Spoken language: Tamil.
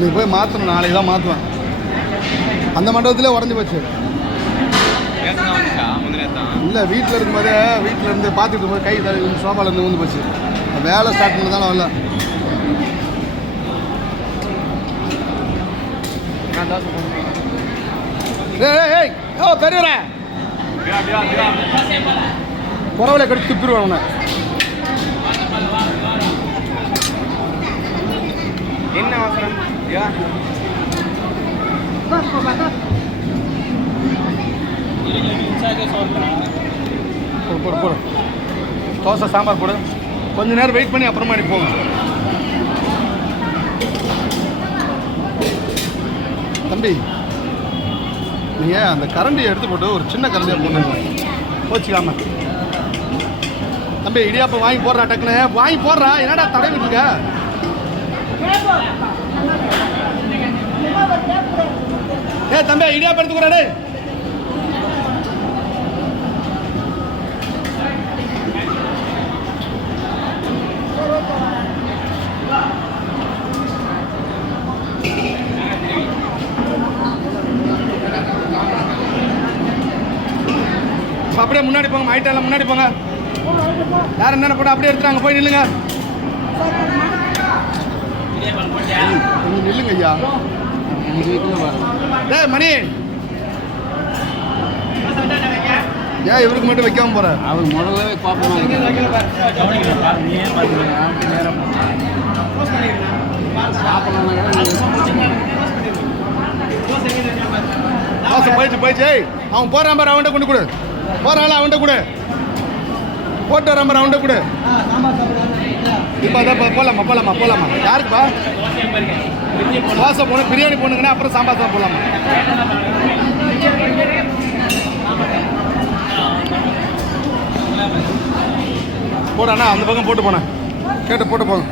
நீ போய் மாற்றணும், நாளைக்கு தான் மாற்றுவேன். அந்த மண்டபத்திலே உடஞ்சி போச்சு. இல்லை, வீட்டில் இருக்கும்போதே வீட்டில் இருந்து பார்த்துட்டு இருக்கும்போது கை சோஃபாலேருந்து ஊந்து போச்சு. வேலை ஸ்டார்ட் பண்ணதால வரல. ஏய் ஓ பெரியவரே, குறவலை கடிச்சு துப்பிடுவான் உன்னை. என்ன அவசரம்? போடு போடு, தோசை சாம்பார் போடு. கொஞ்ச நேரம் வெயிட் பண்ணி அப்புறமா நீ போங்க. தம்பி, நீங்கள் அந்த கரண்டியை எடுத்து போட்டு ஒரு சின்ன கரண்டியை போட்டு போச்சுக்காம. தம்பி, இடியாப்பம் வாங்கி போடுறா, டக்குன்னு வாங்கி போடுறா. என்னடா தடை விட்டுருக்க? ஏ தம்பி, இடியாப்பம் எடுத்துக்கிறாடே. அப்படியே முன்னாடி போங்க, ஐட்டெல்லாம் முன்னாடி போங்க. யார் என்னென்ன போட்டு அப்படியே எடுத்துறாங்க, போய் நில்லுங்க. கொஞ்சம் நில்லுங்க ஐயா. டேய் மணி, ஏன் இவருக்கு மட்டும் வைக்காம போற? அவர் முதல்ல போயிடுச்சு போயிடுச்சு. அவன் போறான் பாரு, அவன்கிட்ட கொண்டு கொடு. போறான் அவன்கிட்ட கொடு. போட்டு வரான் பாரு, அவன்கிட்ட கொடு. இப்போ அதான் போகலாமா போகலாமா போகலாமா? யாருக்குப்பா தோசை போகணும், பிரியாணி போகணுங்கன்னா அப்புறம் சாம்பார் தான் போகலாமா? போடாண்ணா, அந்த பக்கம் போட்டு போனேன், கேட்டு போட்டு போங்க.